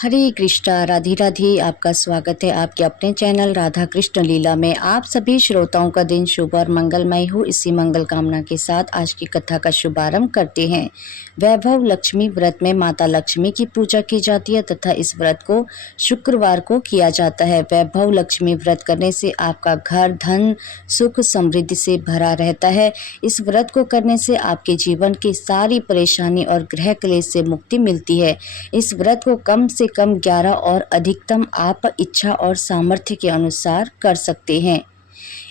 हरे कृष्णा राधे राधे। आपका स्वागत है आपके अपने चैनल राधा कृष्ण लीला में। आप सभी श्रोताओं का दिन शुभ और मंगलमय हो, इसी मंगल कामना के साथ आज की कथा का शुभारंभ करते हैं। वैभव लक्ष्मी व्रत में माता लक्ष्मी की पूजा की जाती है तथा इस व्रत को शुक्रवार को किया जाता है। वैभव लक्ष्मी व्रत करने से आपका घर धन सुख समृद्धि से भरा रहता है। इस व्रत को करने से आपके जीवन की सारी परेशानी और ग्रह क्लेश से मुक्ति मिलती है। इस व्रत को कम से कम 11 और अधिकतम आप इच्छा और सामर्थ्य के अनुसार कर सकते हैं।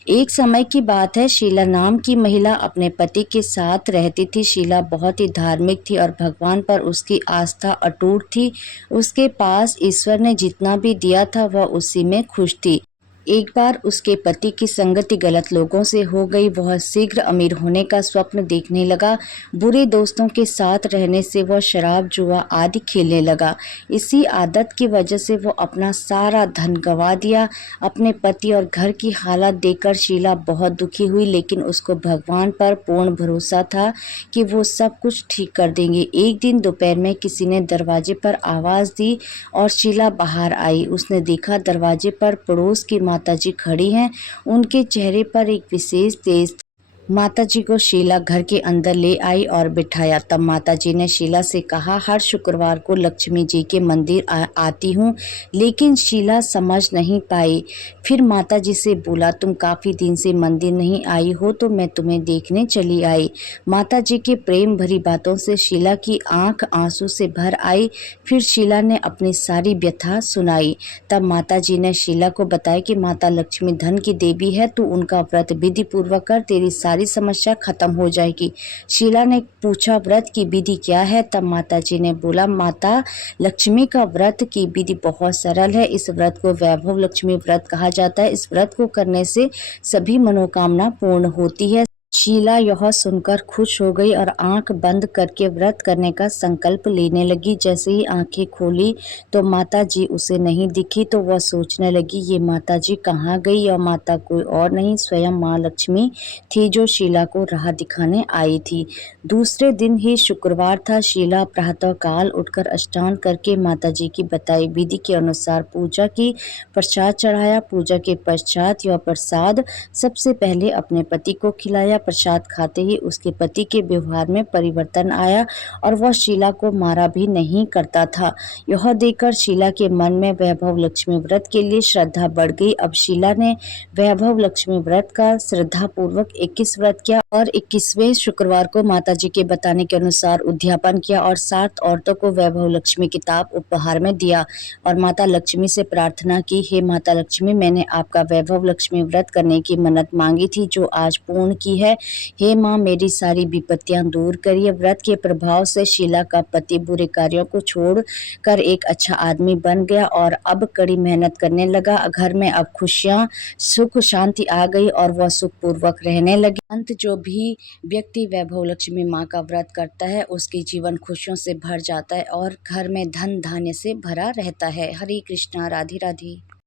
एक समय की बात है, शीला नाम की महिला अपने पति के साथ रहती थी। शीला बहुत ही धार्मिक थी और भगवान पर उसकी आस्था अटूट थी। उसके पास ईश्वर ने जितना भी दिया था वह उसी में खुश थी। एक बार उसके पति की संगति गलत लोगों से हो गई। वह शीघ्र अमीर होने का स्वप्न देखने लगा। बुरे दोस्तों के साथ रहने से वह शराब जुआ आदि खेलने लगा। इसी आदत की वजह से वो अपना सारा धन गंवा दिया। अपने पति और घर की हालत देखकर शीला बहुत दुखी हुई, लेकिन उसको भगवान पर पूर्ण भरोसा था कि वो सब कुछ ठीक कर देंगे। एक दिन दोपहर में किसी ने दरवाजे पर आवाज़ दी और शीला बाहर आई। उसने देखा दरवाजे पर पड़ोस की माताजी खड़ी हैं। उनके चेहरे पर एक विशेष तेज माताजी को शीला घर के अंदर ले आई और बिठाया। तब माताजी ने शीला से कहा, हर शुक्रवार को लक्ष्मी जी के मंदिर आती हूँ, लेकिन शीला समझ नहीं पाई। फिर माताजी से बोला, तुम काफ़ी दिन से मंदिर नहीं आई हो तो मैं तुम्हें देखने चली आई। माताजी के प्रेम भरी बातों से शीला की आंख आंसू से भर आई। फिर शीला ने अपनी सारी व्यथा सुनाई। तब माताजी ने शीला को बताया कि माता लक्ष्मी धन की देवी है, तो उनका व्रत विधि पूर्वक कर, तेरी सारी समस्या खत्म हो जाएगी। शीला ने पूछा, व्रत की विधि क्या है? तब माताजी ने बोला, माता लक्ष्मी का व्रत की विधि बहुत सरल है। इस व्रत को वैभव लक्ष्मी व्रत कहा जाता है। इस व्रत को करने से सभी मनोकामना पूर्ण होती है। शीला यह सुनकर खुश हो गई और आंख बंद करके व्रत करने का संकल्प लेने लगी। जैसे ही आंखें खोली तो माता जी उसे नहीं दिखी, तो वह सोचने लगी, ये माता जी कहाँ गई? और माता कोई और नहीं, स्वयं माँ लक्ष्मी थी जो शीला को राह दिखाने आई थी। दूसरे दिन ही शुक्रवार था। शीला प्रातःकाल उठकर स्नान करके माता जी की बताई विधि के अनुसार पूजा की, प्रसाद चढ़ाया। पूजा के पश्चात यह प्रसाद सबसे पहले अपने पति को खिलाया। प्रसाद खाते ही उसके पति के व्यवहार में परिवर्तन आया और वह शीला को मारा भी नहीं करता था। यह देखकर शीला के मन में वैभव लक्ष्मी व्रत के लिए श्रद्धा बढ़ गई। अब शीला ने वैभव लक्ष्मी व्रत का श्रद्धा पूर्वक 21 व्रत किया और 21वें शुक्रवार को माताजी के बताने के अनुसार उद्यापन किया और 7 औरतों को वैभव लक्ष्मी किताब उपहार में दिया और माता लक्ष्मी से प्रार्थना की, हे माता लक्ष्मी, मैंने आपका वैभव लक्ष्मी व्रत करने की मन्नत मांगी थी जो आज पूर्ण की है। हे माँ, मेरी सारी विपत्तियां दूर करिए। व्रत के प्रभाव से शीला का पति बुरे कार्यों को छोड़ कर एक अच्छा आदमी बन गया और अब कड़ी मेहनत करने लगा। घर में अब खुशियां सुख शांति आ गई और वह सुख पूर्वक रहने लगी। अंत जो भी व्यक्ति वैभव लक्ष्मी माँ का व्रत करता है उसकी जीवन खुशियों से भर जाता है और घर में धन धान्य से भरा रहता है। हरे कृष्णा राधे राधे।